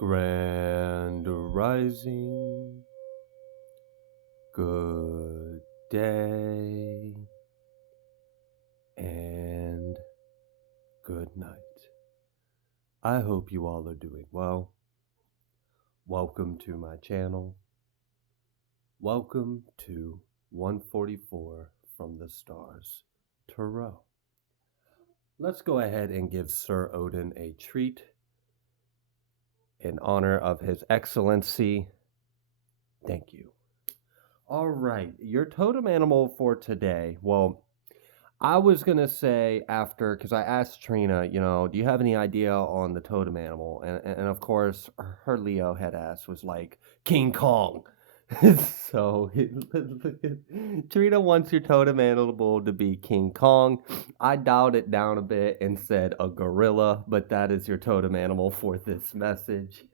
Grand Rising, good day, and good night. I hope you all are doing well. Welcome to my channel. Welcome to 144 from the Stars, Tarot. Let's go ahead and give Sir Odin a treat in honor of his excellency. Thank you. All right, your totem animal for today. Well, I was gonna say after, because I asked Trina, do you have any idea on the totem animal? And of course, her Leo head ass was like King Kong. So Trina wants your totem animal to be King Kong. I dialed it down a bit and said a gorilla, but that is your totem animal for this message.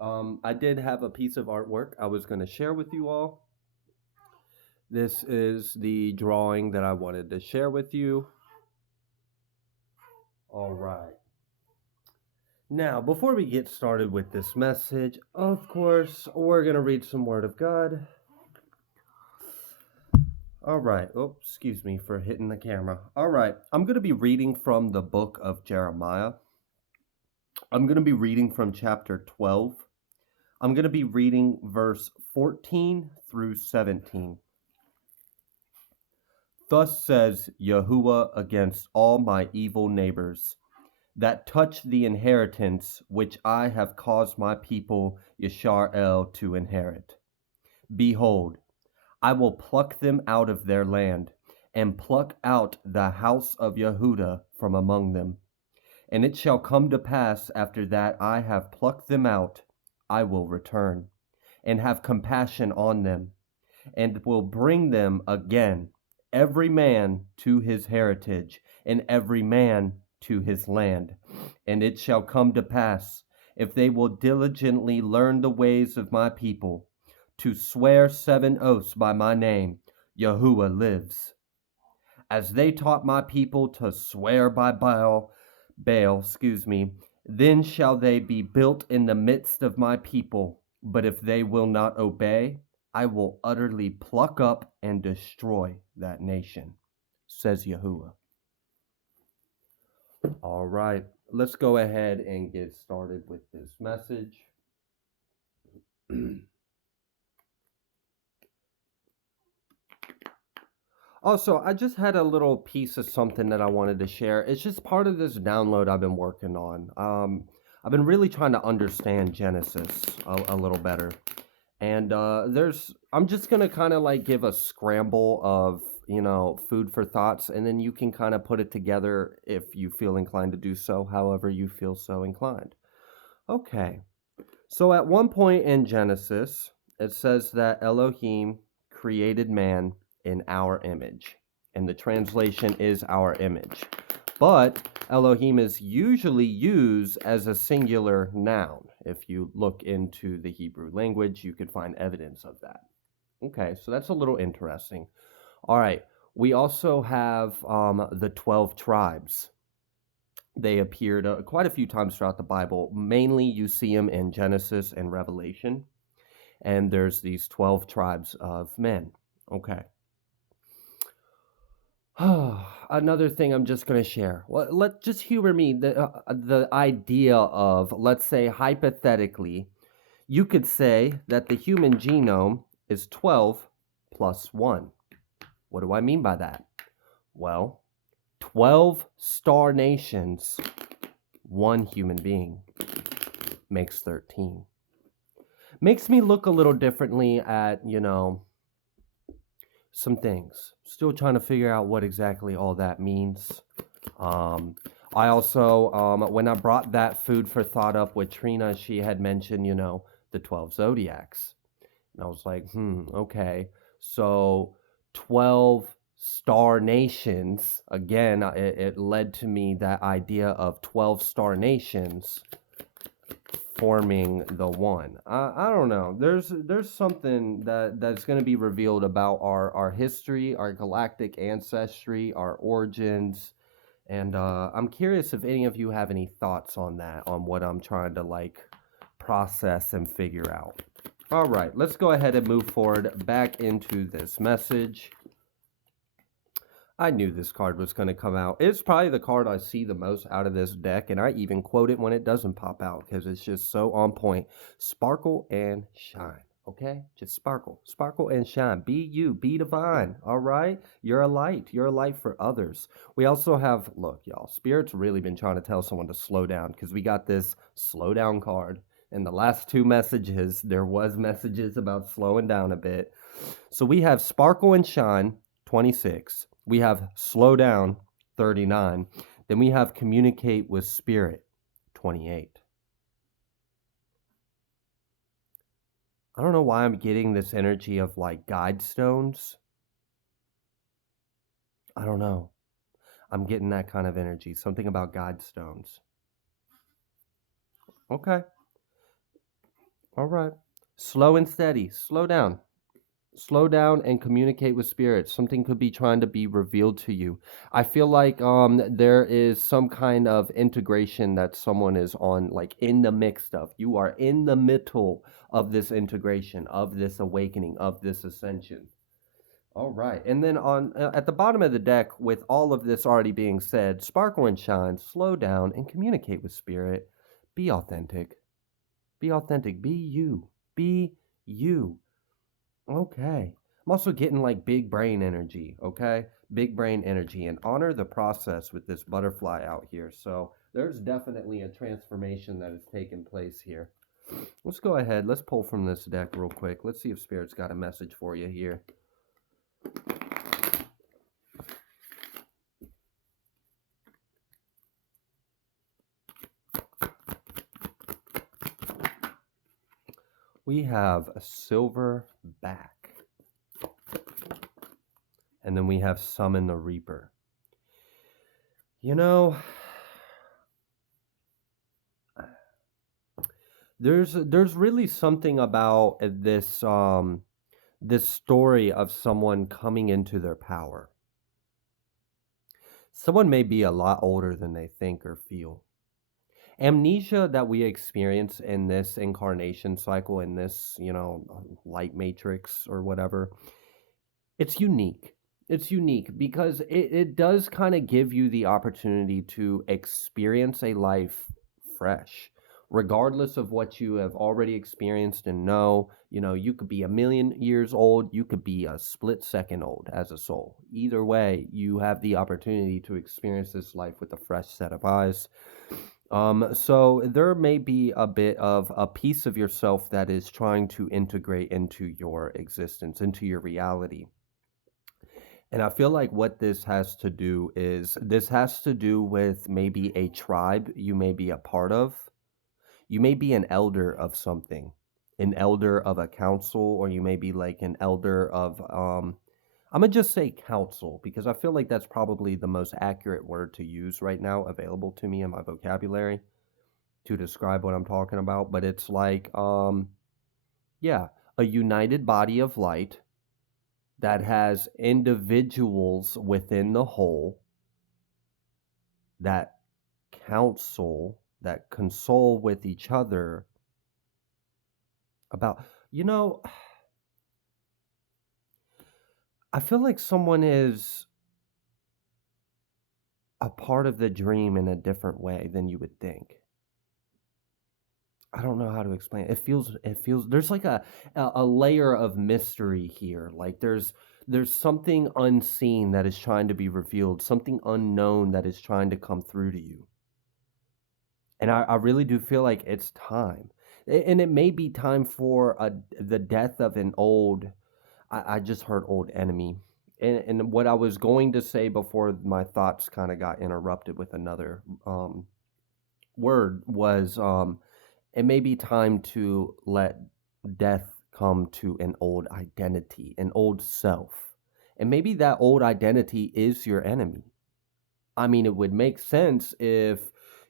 I did have a piece of artwork I was gonna share with you all. This is the drawing that I wanted to share with you. All right. Now, before we get started with this message, of course, we're going to read some Word of God. All right. Oh, excuse me for hitting the camera. All right. I'm going to be reading from the book of Jeremiah. I'm going to be reading from chapter 12. I'm going to be reading verse 14 through 17. Thus says Yahuwah against all my evil neighbors that touch the inheritance which I have caused my people Yisrael to inherit. Behold, I will pluck them out of their land, and pluck out the house of Yehuda from among them. And it shall come to pass after that I have plucked them out, I will return, and have compassion on them, and will bring them again, every man to his heritage, and every man to his land. And it shall come to pass, if they will diligently learn the ways of my people, to swear 7 oaths by my name, Yahuwah lives. As they taught my people to swear by Baal, then shall they be built in the midst of my people. But if they will not obey, I will utterly pluck up and destroy that nation, says Yahuwah. All right, let's go ahead and get started with this message. Also, I just had a little piece of something that I wanted to share. It's just part of this download I've been working on. I've been really trying to understand Genesis a little better. And I'm just going to kind of like give a scramble of, food for thoughts, and then you can kind of put it together if you feel inclined to do so, however you feel so inclined. Okay. So at one point in Genesis, it says that Elohim created man in our image, and the translation is our image. But Elohim is usually used as a singular noun. If you look into the Hebrew language, you could find evidence of that. Okay, so that's a little interesting. All right, we also have the 12 tribes. They appeared quite a few times throughout the Bible. Mainly you see them in Genesis and Revelation. And there's these 12 tribes of men. Okay. Another thing I'm just going to share. Well, just humor me. The idea of, let's say, hypothetically, you could say that the human genome is 12 plus 1. What do I mean by that? Well, 12 star nations, 1 human being, makes 13. Makes me look a little differently at, some things. Still trying to figure out what exactly all that means. I also, when I brought that food for thought up with Trina, she had mentioned, the 12 zodiacs. And I was like, okay. So 12 star nations, again, it led to me that idea of 12 star nations forming the one. I don't know. There's something that's going to be revealed about our history, our galactic ancestry, our origins, and I'm curious if any of you have any thoughts on that, on what I'm trying to process and figure out. All right, let's go ahead and move forward back into this message. I knew this card was going to come out. It's probably the card I see the most out of this deck, and I even quote it when it doesn't pop out because it's just so on point. Sparkle and shine, okay? Just sparkle. Sparkle and shine. Be you. Be divine, all right? You're a light. You're a light for others. We also have, look, y'all, Spirit's really been trying to tell someone to slow down because we got this slow down card. In the last two messages, there was messages about slowing down a bit. So we have Sparkle and Shine, 26. We have Slow Down, 39. Then we have Communicate with Spirit, 28. I don't know why I'm getting this energy of like guide stones. I don't know. I'm getting that kind of energy. Something about guide stones. Okay. All right. Slow and steady. Slow down. Slow down and communicate with spirit. Something could be trying to be revealed to you. I feel like there is some kind of integration that someone is on, like in the mix of. You are in the middle of this integration, of this awakening, of this ascension. All right. And then on at the bottom of the deck, with all of this already being said, sparkle and shine, slow down and communicate with spirit. Be authentic. Be authentic. Be you. Be you. Okay. I'm also getting like big brain energy, okay? Big brain energy, and honor the process with this butterfly out here. So there's definitely a transformation that is taking place here. Let's go ahead. Let's pull from this deck real quick. Let's see if Spirit's got a message for you here. We have a silver back. And then we have Summon the Reaper. You know, there's really something about this this story of someone coming into their power. Someone may be a lot older than they think or feel. Amnesia that we experience in this incarnation cycle, in this, light matrix or whatever, it's unique. It's unique because it does kind of give you the opportunity to experience a life fresh, regardless of what you have already experienced and know. You could be a million years old, you could be a split second old as a soul. Either way, you have the opportunity to experience this life with a fresh set of eyes. So there may be a bit of a piece of yourself that is trying to integrate into your existence, into your reality. And I feel like what this has to do with maybe a tribe you may be a part of. You may be an elder of something, an elder of a council, or you may be like an elder of, I'm going to just say council because I feel like that's probably the most accurate word to use right now available to me in my vocabulary to describe what I'm talking about. But it's like, yeah, a united body of light that has individuals within the whole that counsel, that console with each other about, I feel like someone is a part of the dream in a different way than you would think. I don't know how to explain it. It feels there's like a layer of mystery here. Like there's something unseen that is trying to be revealed, something unknown that is trying to come through to you. And I really do feel like it's time. And it may be time for the death of an old, I just heard old enemy. And what I was going to say before my thoughts kind of got interrupted with another word was it may be time to let death come to an old identity, an old self. And maybe that old identity is your enemy. I mean, it would make sense if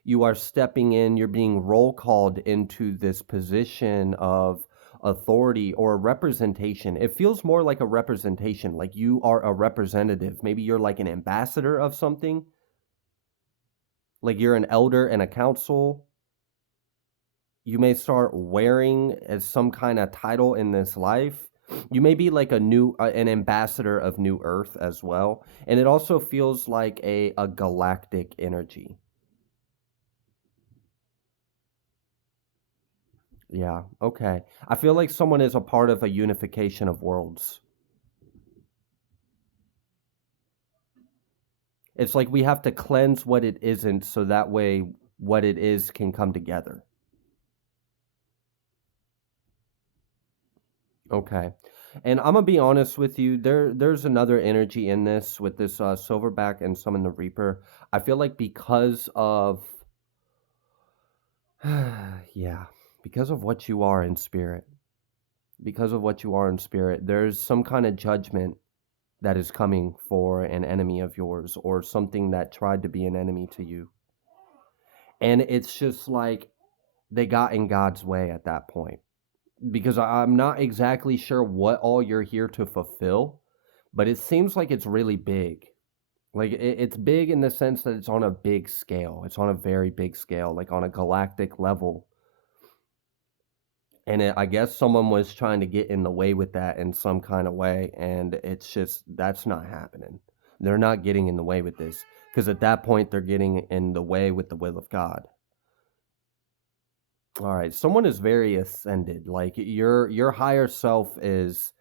you are stepping in, you're being roll called into this position of authority or representation. It feels more like a representation, like you are a representative. Maybe you're like an ambassador of something, like you're an elder in a council. you may start wearing as some kind of title in this life. You may be like an ambassador of New Earth as well, and it also feels like a galactic energy. Yeah, okay. I feel like someone is a part of a unification of worlds. It's like we have to cleanse what it isn't so that way what it is can come together. Okay. And I'm gonna be honest with you, there's another energy in this with this silverback and summon the reaper. I feel like because of yeah, because of what you are in spirit. Because of what you are in spirit, there's some kind of judgment that is coming for an enemy of yours or something that tried to be an enemy to you. And it's just like they got in God's way at that point. Because I'm not exactly sure what all you're here to fulfill, but it seems like it's really big. Like it's big in the sense that it's on a big scale. It's on a very big scale, like on a galactic level. And I guess someone was trying to get in the way with that in some kind of way, and it's just that's not happening. They're not getting in the way with this because at that point they're getting in the way with the will of God. All right, someone is very ascended. Like your higher self is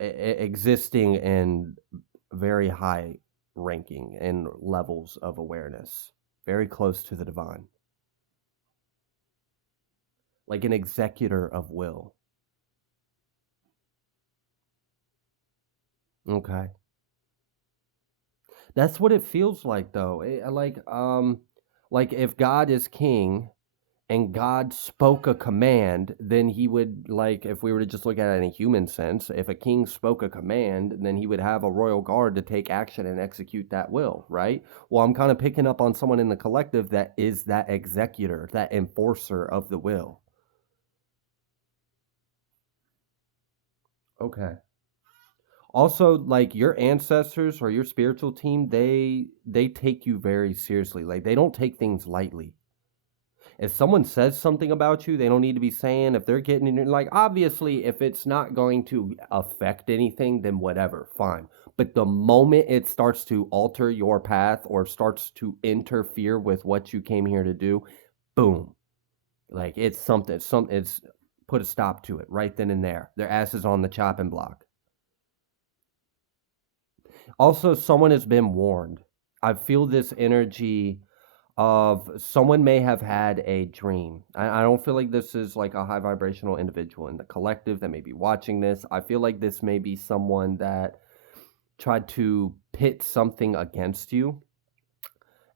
existing in very high ranking and levels of awareness, very close to the divine, like an executor of will. Okay. That's what it feels like though. Like if God is king and God spoke a command, then he would like if we were to just look at it in a human sense, if a king spoke a command, then he would have a royal guard to take action and execute that will, right? Well, I'm kind of picking up on someone in the collective that is that executor, that enforcer of the will. Okay. Also, like your ancestors or your spiritual team, they take you very seriously. Like they don't take things lightly. If someone says something about you, they don't need to be saying if they're getting in like obviously if it's not going to affect anything, then whatever, fine. But the moment it starts to alter your path or starts to interfere with what you came here to do, boom. Like it's something some it's put a stop to it right then and there. Their ass is on the chopping block. Also, someone has been warned. I feel this energy of someone may have had a dream. I don't feel like this is like a high vibrational individual in the collective that may be watching this. I feel like this may be someone that tried to pit something against you.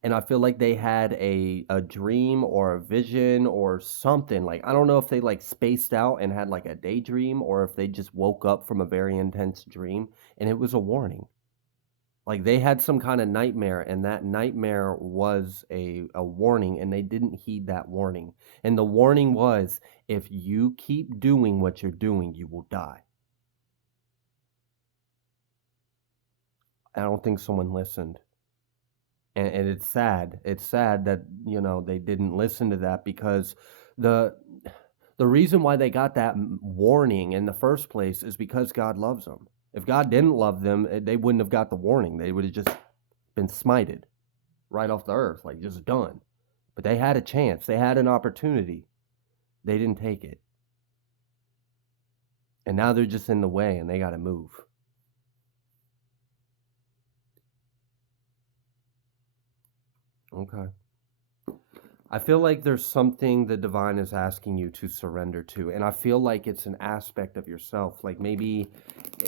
And I feel like they had a dream or a vision or something. Like I don't know if they like spaced out and had like a daydream or if they just woke up from a very intense dream and it was a warning. Like they had some kind of nightmare, and that nightmare was a warning, and they didn't heed that warning. And the warning was if you keep doing what you're doing, you will die. I don't think someone listened. And it's sad. It's sad that, they didn't listen to that because the the reason why they got that warning in the first place is because God loves them. If God didn't love them, they wouldn't have got the warning. They would have just been smited right off the earth, like just done. But they had a chance, they had an opportunity. They didn't take it. And now they're just in the way and they got to move. Okay. I feel like there's something the divine is asking you to surrender to. And I feel like it's an aspect of yourself. Like maybe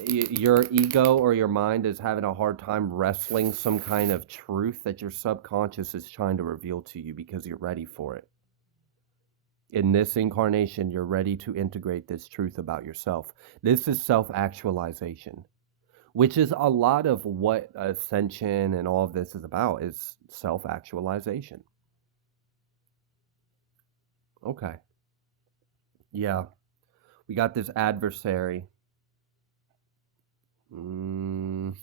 your ego or your mind is having a hard time wrestling some kind of truth that your subconscious is trying to reveal to you because you're ready for it. In this incarnation, you're ready to integrate this truth about yourself. This is self actualization, which is a lot of what ascension and all of this is about is self actualization. Okay. Yeah. We got this adversary. Mm,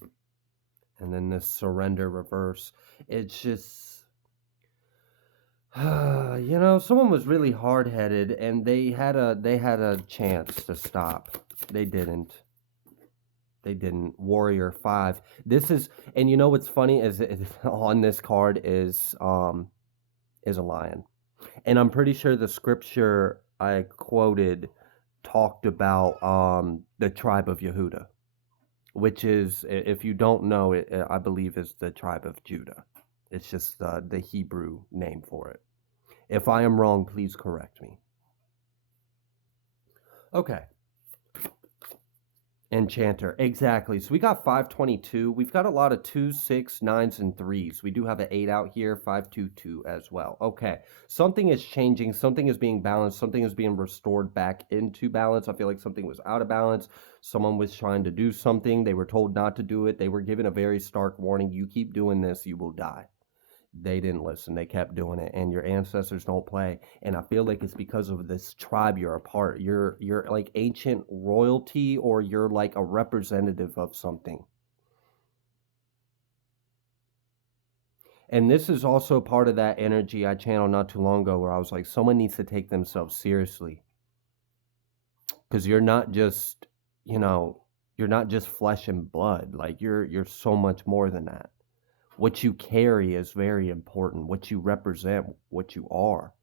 and then this surrender reverse. It's just Someone was really hard-headed, and they had a chance to stop. They didn't. They didn't. Warrior 5. This is, and what's funny is on this card is a lion. And I'm pretty sure the scripture I quoted talked about the tribe of Yehuda, which is, if you don't know it, I believe is the tribe of Judah. It's just the Hebrew name for it. If I am wrong, please correct me. Okay. Enchanter, exactly. So we got 522. We've got a lot of 2s, 6, 9s, and 3s. We do have an 8 out here, 522 as well. Okay, something is changing. Something is being balanced. Something is being restored back into balance. I feel like something was out of balance. Someone was trying to do something. They were told not to do it. They were given a very stark warning. You keep doing this, you will die. They didn't listen. They kept doing it, and your ancestors don't play. And I feel like it's because of this tribe you're a part. You're like ancient royalty, or you're like a representative of something. And this is also part of that energy I channeled not too long ago, where I was like, someone needs to take themselves seriously, because you know, you're not just flesh and blood. Like you're so much more than that. What you carry is very important. What you represent, what you are.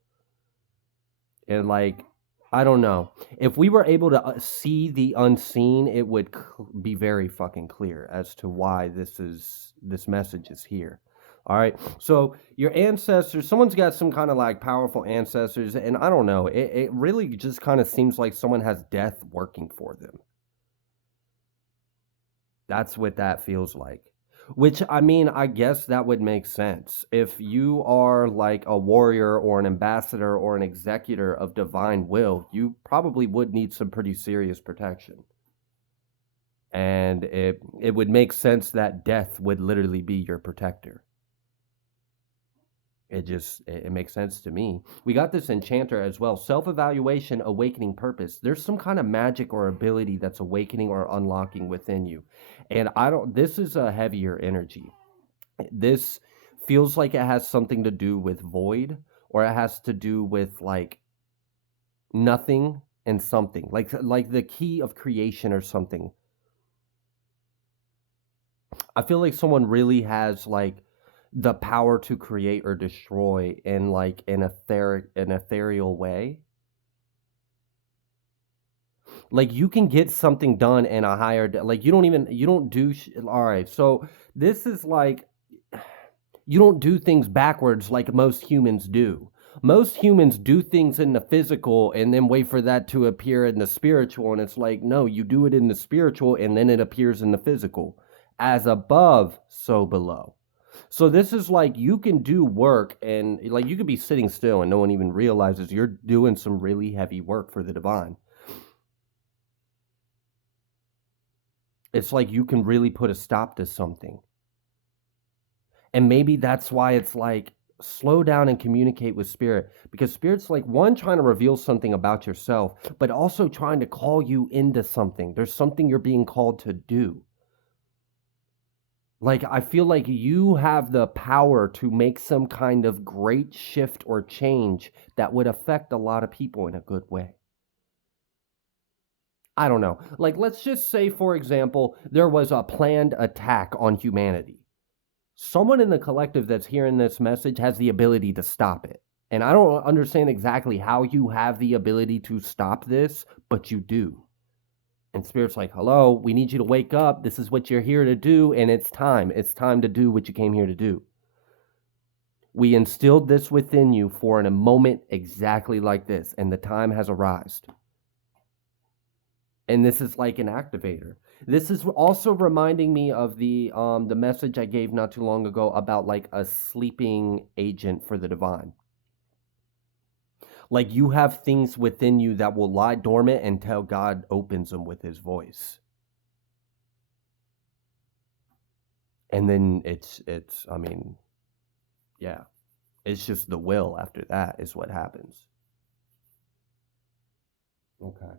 And like, I don't know. If we were able to see the unseen, it would be very fucking clear as to why this message is here. All right. So your ancestors, someone's got some kind of like powerful ancestors, and I don't know. It really just kind of seems like someone has death working for them. That's what that feels like. Which, I mean, I guess that would make sense. If you are like a warrior or an ambassador or an executor of divine will, you probably would need some pretty serious protection. And it would make sense that death would literally be your protector. It makes sense to me. We got this enchanter as well. Self-evaluation, awakening purpose. There's some kind of magic or ability that's awakening or unlocking within you. And this is a heavier energy. This feels like it has something to do with void, or it has to do with like nothing and something. Like the key of creation or something. I feel like someone really has like the power to create or destroy in like an ethereal way. Like you can get something done in a higher like you don't do all right. So this is like, you don't do things backwards like most humans do. Most humans do things in the physical and then wait for that to appear in the spiritual, and it's like, no, you do it in the spiritual and then it appears in the physical. As above, so below. So this is like, you can do work and like you could be sitting still and no one even realizes you're doing some really heavy work for the divine. It's like you can really put a stop to something. And maybe that's why it's like, slow down and communicate with spirit, because spirit's like, one, trying to reveal something about yourself, but also trying to call you into something. There's something you're being called to do. Like, I feel like you have the power to make some kind of great shift or change that would affect a lot of people in a good way. I don't know. Like, let's just say, for example, there was a planned attack on humanity. Someone in the collective that's hearing this message has the ability to stop it. And I don't understand exactly how you have the ability to stop this, but you do. And Spirit's like, hello, we need you to wake up. This is what you're here to do, and it's time. It's time to do what you came here to do. We instilled this within you for a moment exactly like this, and the time has arisen. And this is like an activator. This is also reminding me of the message I gave not too long ago about like a sleeping agent for the divine. Like you have things within you that will lie dormant until God opens them with his voice. And then I mean, yeah, it's just the will after that is what happens. Okay.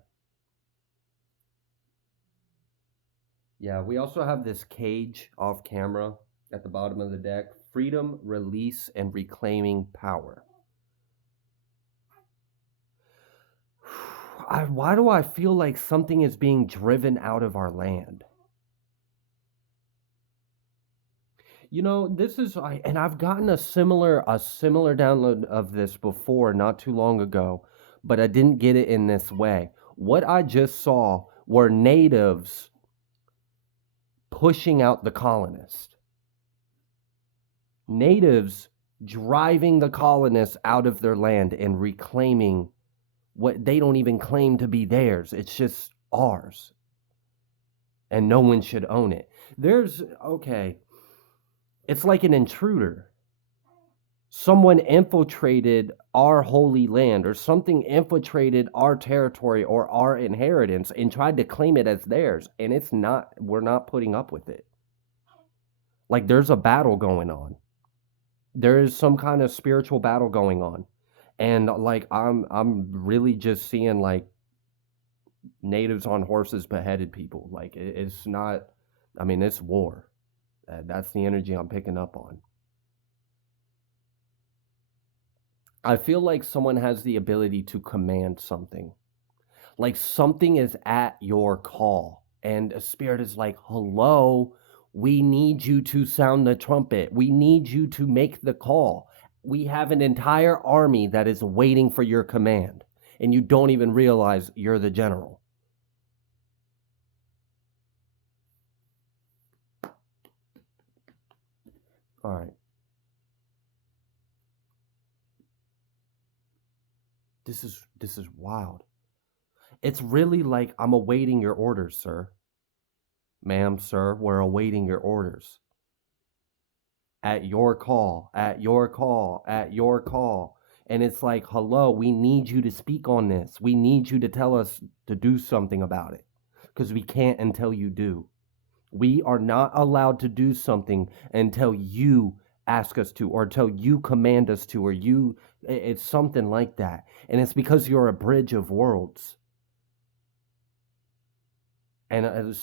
Yeah, we also have this cage off camera at the bottom of the deck. Freedom, release, and reclaiming power. why do I feel like something is being driven out of our land? You know, this is and I've gotten a similar download of this before not too long ago, but I didn't get it in this way. What I just saw were natives pushing out the colonists. Natives driving the colonists out of their land and reclaiming what they don't even claim to be theirs. It's just ours, and no one should own it. Okay, it's like an intruder. Someone infiltrated our holy land, or something infiltrated our territory or our inheritance and tried to claim it as theirs, and we're not putting up with it. Like, there's a battle going on. There is some kind of spiritual battle going on. And like, I'm really just seeing like natives on horses beheaded people. Like, it's not, I mean, it's war. That's the energy I'm picking up on. I feel like someone has the ability to command something. Like, something is at your call, and a spirit is like, hello, we need you to sound the trumpet. We need you to make the call. We have an entire army that is waiting for your command, and you don't even realize you're the general. All right. This is wild. It's really like, I'm awaiting your orders, sir. Ma'am, sir, we're awaiting your orders. At your call, at your call, at your call. And it's like, hello, we need you to speak on this. We need you to tell us to do something about it, because we can't until you do. We are not allowed to do something until you ask us to, or until you command us to, or it's something like that. And it's because you're a bridge of worlds. And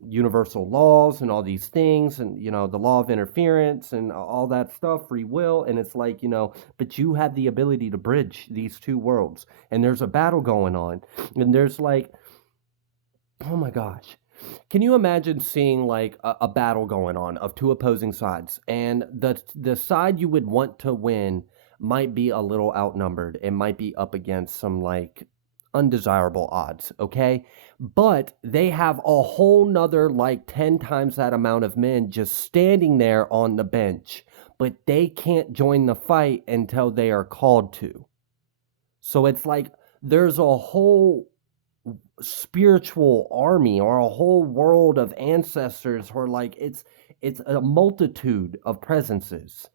universal laws and all these things, and the law of interference and all that stuff, free will. And it's like, but you have the ability to bridge these two worlds, and there's a battle going on, and there's like, oh my gosh, can you imagine seeing like a battle going on of two opposing sides, and the side you would want to win might be a little outnumbered, it might be up against some like undesirable odds, okay? But they have a whole nother like 10 times that amount of men just standing there on the bench, but they can't join the fight until they are called to. So it's like there's a whole spiritual army, or a whole world of ancestors, or like it's a multitude of presences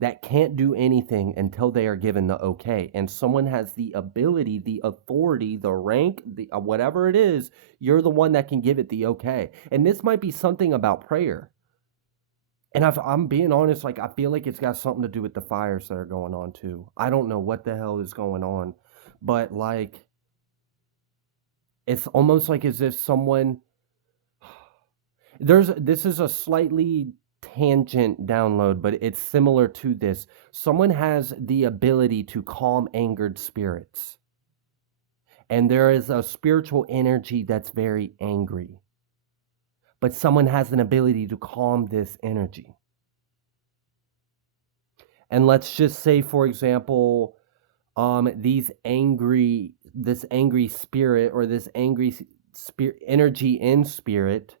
that can't do anything until they are given the okay. And someone has the ability, the authority, the rank, the whatever it is, you're the one that can give it the okay. And this might be something about prayer. And I'm being honest, like, I feel like it's got something to do with the fires that are going on too. I don't know what the hell is going on, but like, it's almost like as if someone this is a slightly tangent download, but it's similar to this. Someone has the ability to calm angered spirits. And there is a spiritual energy that's very angry. But someone has an ability to calm this energy. And let's just say, for example, this angry spirit, or this angry spirit energy in spirit,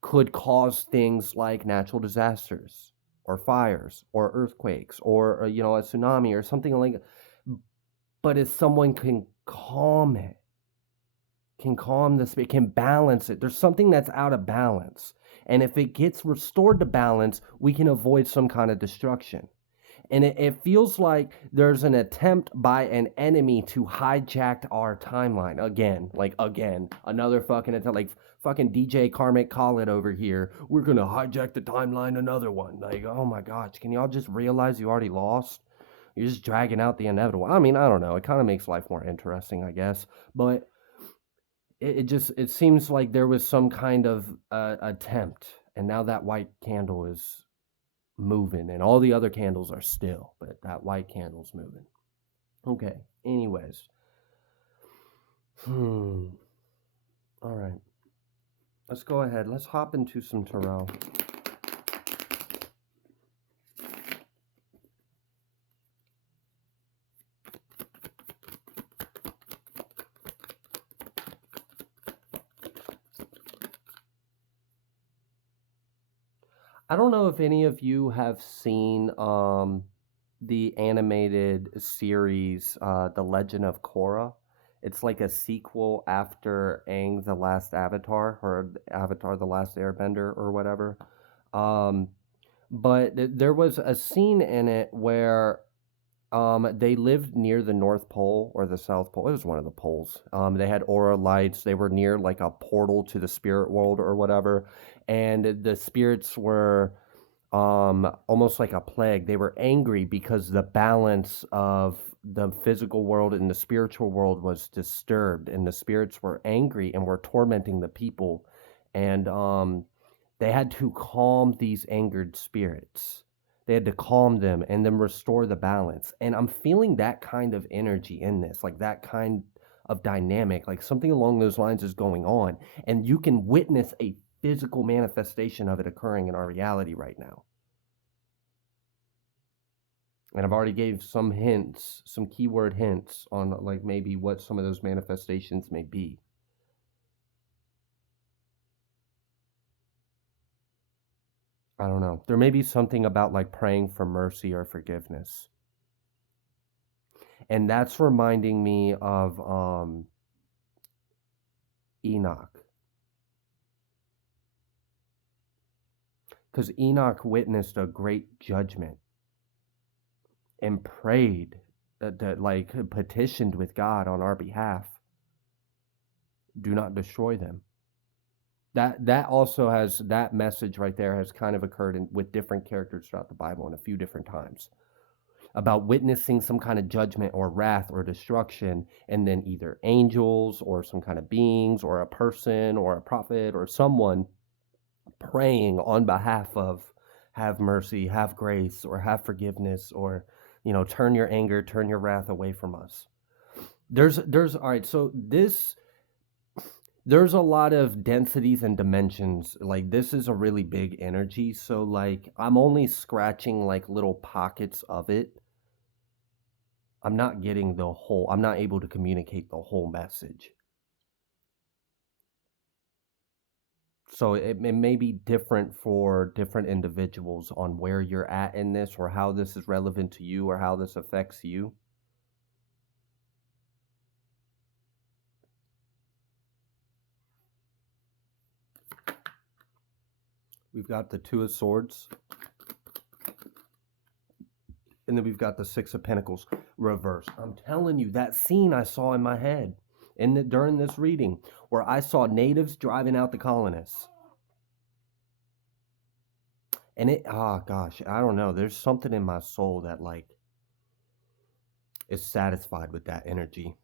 could cause things like natural disasters, or fires, or earthquakes, or a tsunami, or something like. But if someone can calm it, can calm the spirit, can balance it, there's something that's out of balance, and if it gets restored to balance, we can avoid some kind of destruction. And it feels like there's an attempt by an enemy to hijack our timeline again. Like, again, another fucking attempt. Like, fucking DJ Karmic Khaled over here. We're going to hijack the timeline, another one. Like, oh my gosh, can y'all just realize you already lost? You're just dragging out the inevitable. I mean, I don't know. It kind of makes life more interesting, I guess. But it seems like there was some kind of attempt. And now that white candle is moving, and all the other candles are still, but that white candle's moving. Okay, anyways, Hmm. All right. Let's go ahead. Let's hop into some tarot. I don't know if any of you have seen the animated series The Legend of Korra. It's like a sequel after Aang the Last Avatar or Avatar the Last Airbender or whatever. Um but there was a scene in it where they lived near the North Pole or the South Pole. It was one of the poles. They had aura lights. They were near like a portal to the spirit world or whatever, and the spirits were almost like a plague. They were angry because the balance of the physical world and the spiritual world was disturbed, and the spirits were angry and were tormenting the people, and they had to calm these angered spirits. They had to calm them and then restore the balance. And I'm feeling that kind of energy in this, like that kind of dynamic, like something along those lines is going on. And you can witness a physical manifestation of it occurring in our reality right now. And I've already gave some hints, some keyword hints on like maybe what some of those manifestations may be. I don't know. There may be something about like praying for mercy or forgiveness. And that's reminding me of Enoch. Because Enoch witnessed a great judgment and prayed, that like petitioned with God on our behalf, do not destroy them. That also has, that message right there has kind of occurred with different characters throughout the Bible in a few different times about witnessing some kind of judgment or wrath or destruction, and then either angels or some kind of beings or a person or a prophet or someone praying on behalf of, have mercy, have grace, or have forgiveness, or turn your anger, turn your wrath away from us. There's all right, so this, there's a lot of densities and dimensions. Like this is a really big energy, so like I'm only scratching like little pockets of it. I'm not getting the whole, I'm not able to communicate the whole message. So it may be different for different individuals on where you're at in this or how this is relevant to you or how this affects you. We've got the Two of Swords, and then we've got the Six of Pentacles reversed. I'm telling you, that scene I saw in my head during this reading where I saw natives driving out the colonists. And gosh, I don't know. There's something in my soul that like is satisfied with that energy.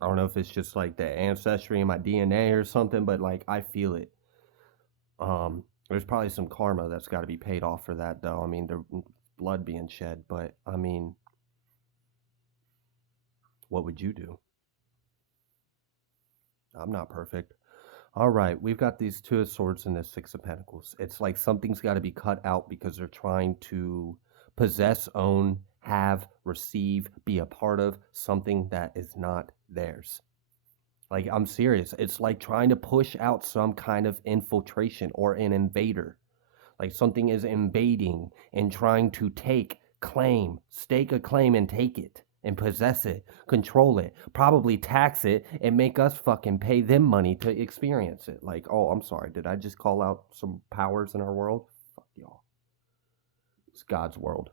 I don't know if it's just like the ancestry in my DNA or something, but like I feel it. There's probably some karma that's got to be paid off for that, though. I mean, the blood being shed, but I mean, what would you do? I'm not perfect. All right, we've got these Two of Swords and this Six of Pentacles. It's like something's got to be cut out because they're trying to possess, own, have, receive, be a part of something that is not theirs. Like, I'm serious. It's like trying to push out some kind of infiltration or an invader. Like something is invading and trying to take, claim, stake a claim and take it and possess it, control it, probably tax it and make us fucking pay them money to experience it. Like, oh, I'm sorry. Did I just call out some powers in our world? Fuck y'all. It's God's world.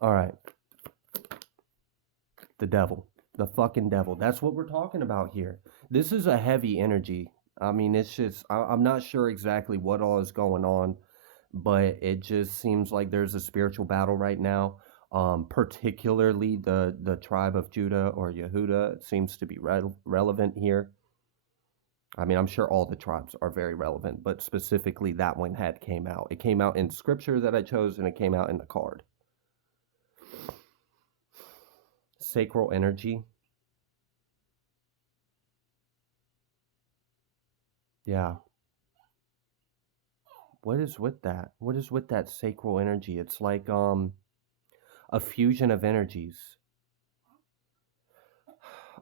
All right. The devil. The fucking devil. That's what we're talking about here. This is a heavy energy. I mean, it's just, I'm not sure exactly what all is going on, but it just seems like there's a spiritual battle right now. Particularly the tribe of Judah or Yehuda seems to be relevant here. I mean, I'm sure all the tribes are very relevant, but specifically that one had came out. It came out in scripture that I chose, and it came out in the card. Sacral energy. Yeah. What is with that? What is with that sacral energy? It's like a fusion of energies.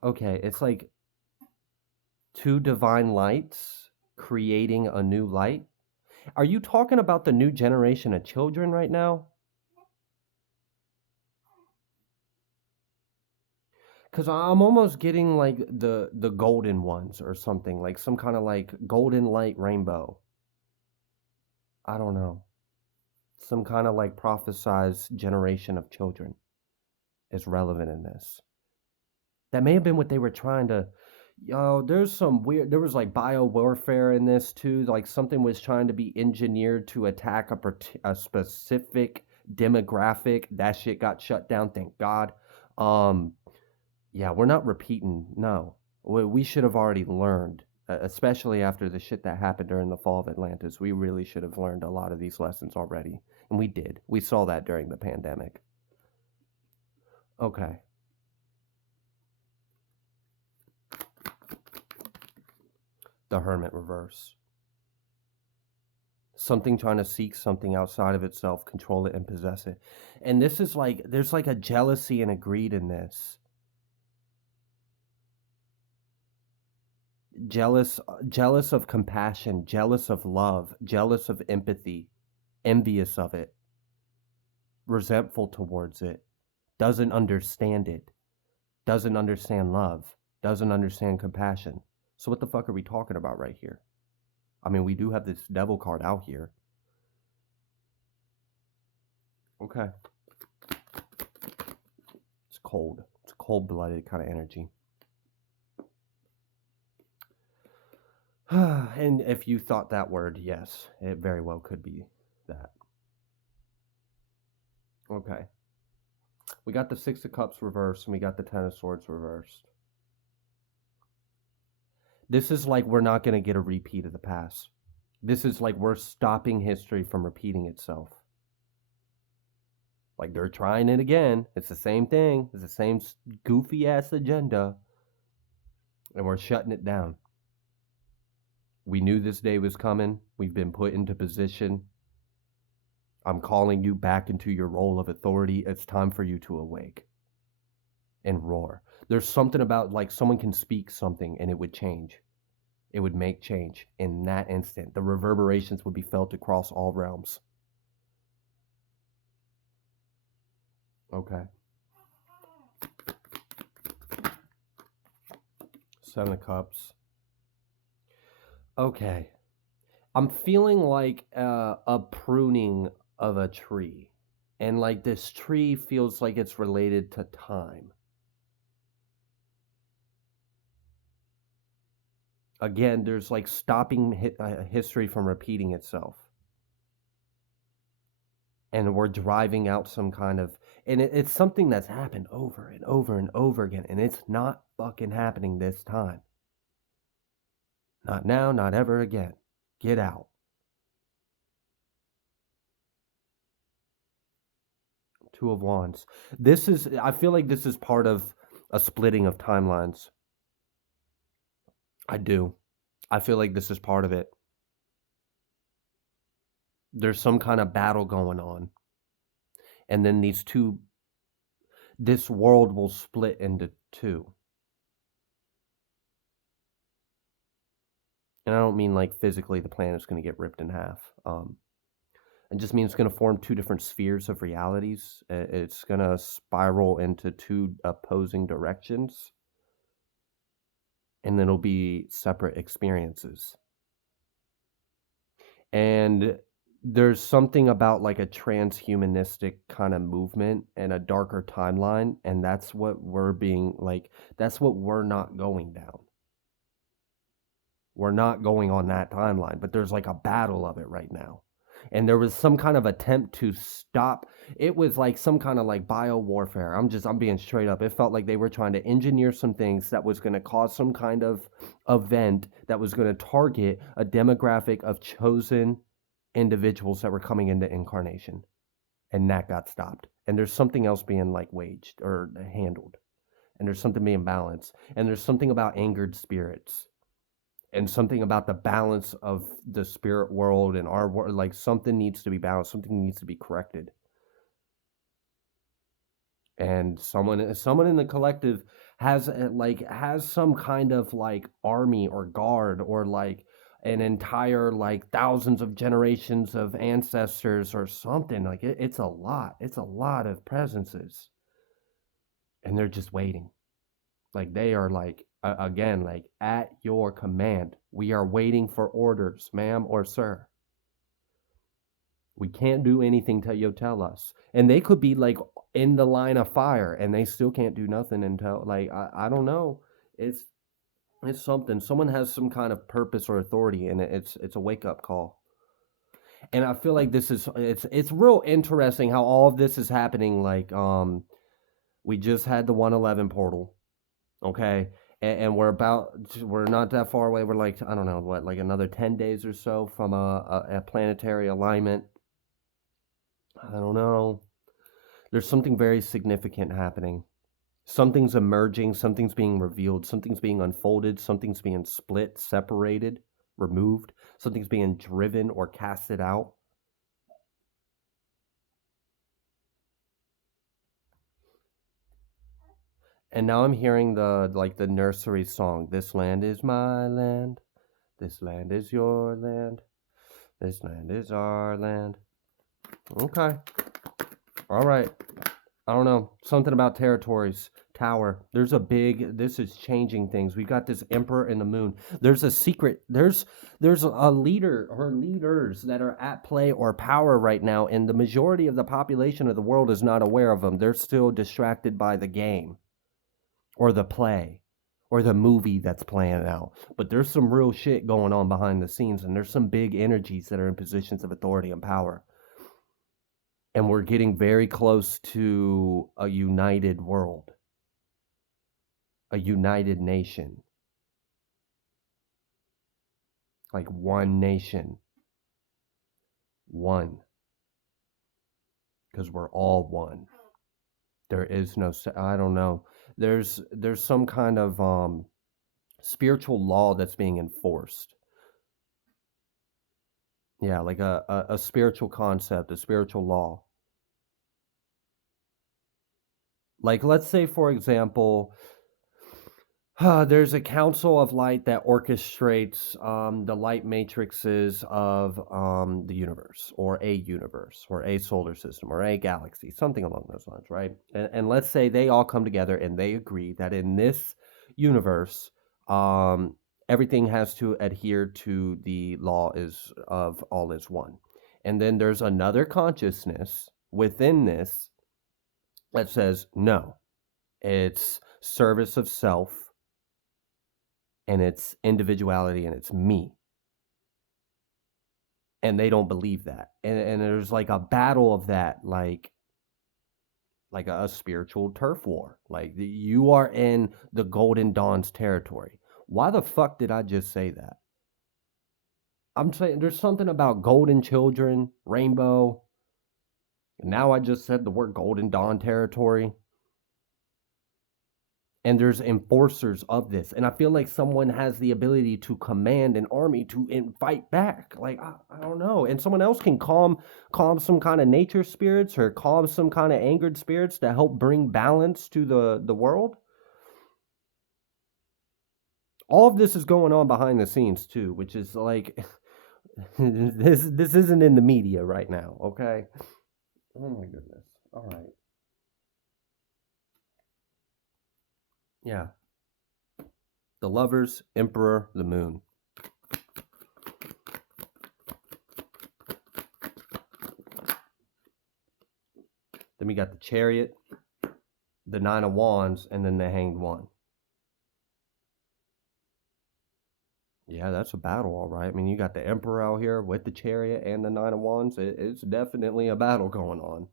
Okay, it's like two divine lights creating a new light. Are you talking about the new generation of children right now? Because I'm almost getting like the golden ones or something, like some kind of like golden light rainbow. I don't know. Some kind of like prophesized generation of children is relevant in this. That may have been what they were trying to. Yo, there's some weird. There was like bio warfare in this too. Like something was trying to be engineered to attack a specific demographic. That shit got shut down. Thank God. Um, yeah, we're not repeating. No, we should have already learned, especially after the shit that happened during the fall of Atlantis. We really should have learned a lot of these lessons already, and we did. We saw that during the pandemic. Okay, the Hermit reverse. Something trying to seek something outside of itself, control it, and possess it. And this is like, there's like a jealousy and a greed in this. Jealous of compassion, jealous of love, jealous of empathy, envious of it, resentful towards it, doesn't understand it, doesn't understand love, doesn't understand compassion. So what the fuck are we talking about right here? I mean, we do have this devil card out here. Okay. It's cold. It's cold-blooded kind of energy. And if you thought that word, yes, it very well could be that. Okay. We got the Six of Cups reversed and we got the Ten of Swords reversed. This is like we're not going to get a repeat of the past. This is like we're stopping history from repeating itself. Like they're trying it again. It's the same thing. It's the same goofy ass agenda. And we're shutting it down. We knew this day was coming. We've been put into position. I'm calling you back into your role of authority. It's time for you to awake and roar. There's something about like someone can speak something and it would change. It would make change in that instant. The reverberations would be felt across all realms. Okay. Seven of Cups. Okay. I'm feeling like a pruning of a tree. And like this tree feels like it's related to time. Again, there's like stopping history from repeating itself. And we're driving out some kind of, and it's something that's happened over and over and over again. And it's not fucking happening this time. Not now, not ever again. Get out. Two of Wands. I feel like this is part of a splitting of timelines. I do. I feel like this is part of it. There's some kind of battle going on. And then this world will split into two. And I don't mean like physically the planet's going to get ripped in half. It just means it's going to form two different spheres of realities. It's going to spiral into two opposing directions. And then it'll be separate experiences. And there's something about like a transhumanistic kind of movement and a darker timeline. And that's what that's what we're not going down. We're not going on that timeline, but there's like a battle of it right now. And there was some kind of attempt to stop. It was like some kind of like bio warfare. I'm being straight up. It felt like they were trying to engineer some things that was going to cause some kind of event that was going to target a demographic of chosen individuals that were coming into incarnation. And that got stopped. And there's something else being like waged or handled. and there's something being balanced, and there's something about angered spirits, and something about the balance of the spirit world and our world. Like something needs to be balanced, something needs to be corrected, and someone in the collective has some kind of like army or guard or like an entire like thousands of generations of ancestors or something. Like it's a lot of presences, and they're just waiting. Like they are like again, like at your command, we are waiting for orders, ma'am or sir. We can't do anything till you tell us. And they could be like in the line of fire and they still can't do nothing until like I don't know. It's it's something. Someone has some kind of purpose or authority, and it's a wake up call. And I feel like this is it's real interesting how all of this is happening. Like we just had the 111 portal, okay, and we're not that far away. We're like I don't know what, like another 10 days or so from a planetary alignment. I don't know. There's something very significant happening. Something's emerging, something's being revealed, something's being unfolded, something's being split, separated, removed, something's being driven or casted out. And now I'm hearing the nursery song. This land is my land. This land is your land. This land is our land. Okay. All right. I don't know. Something about territories. Tower. This is changing things. We got this emperor in the moon. There's a secret. There's a leader or leaders that are at play or power right now, and the majority of the population of the world is not aware of them. They're still distracted by the game or the play or the movie that's playing out. But there's some real shit going on behind the scenes, and there's some big energies that are in positions of authority and power. And we're getting very close to a united world, a united nation, like one nation, one, because we're all one. There is no, I don't know. There's some kind of spiritual law that's being enforced. Yeah, like a spiritual concept, a spiritual law. Like, let's say, for example, there's a council of light that orchestrates the light matrices of the universe, or a solar system, or a galaxy, something along those lines, right? And let's say they all come together and they agree that in this universe, everything has to adhere to the law is of all is one. And then there's another consciousness within this that says, no, it's service of self and it's individuality and it's me. And they don't believe that. And there's like a battle of that, like a spiritual turf war. Like you are in the Golden Dawn's territory. Why the fuck did I just say that? I'm saying there's something about golden children, rainbow. Now I just said the word Golden Dawn territory. And there's enforcers of this, and I feel like someone has the ability to command an army to fight back. Like I don't know, and someone else can calm some kind of nature spirits or calm some kind of angered spirits to help bring balance to the world. All of this is going on behind the scenes too, which is like this isn't in the media right now. Okay. Oh my goodness. All right. Yeah. The lovers, emperor, the moon. Then we got the chariot, the nine of wands, and then the hanged one. Yeah, that's a battle, all right. I mean, you got the emperor out here with the chariot and the nine of wands. It's definitely a battle going on.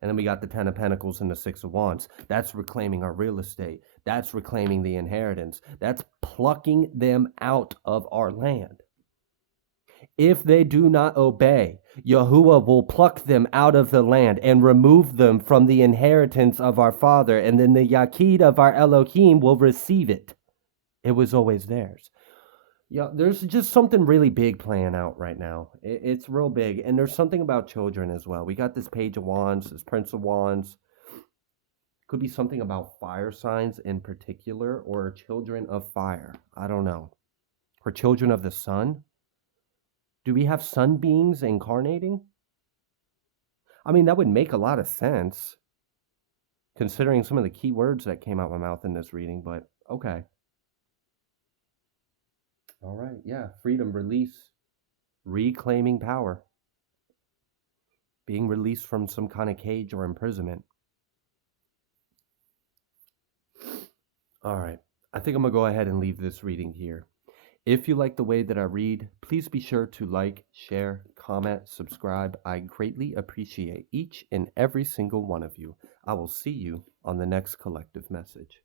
And then we got the 10 of Pentacles and the 6 of Wands. That's reclaiming our real estate. That's reclaiming the inheritance. That's plucking them out of our land. If they do not obey, Yahuwah will pluck them out of the land and remove them from the inheritance of our father, and then the Yaqid of our Elohim will receive it. It was always theirs. Yeah, there's just something really big playing out right now. It's real big. And there's something about children as well. We got this Page of Wands, this Prince of Wands. Could be something about fire signs in particular, or children of fire. I don't know. Or children of the sun. Do we have sun beings incarnating? I mean, that would make a lot of sense, considering some of the key words that came out my mouth in this reading, but okay. All right, yeah. Freedom, release, reclaiming power, being released from some kind of cage or imprisonment. All right, I think I'm going to go ahead and leave this reading here. If you like the way that I read, please be sure to like, share, comment, subscribe. I greatly appreciate each and every single one of you. I will see you on the next collective message.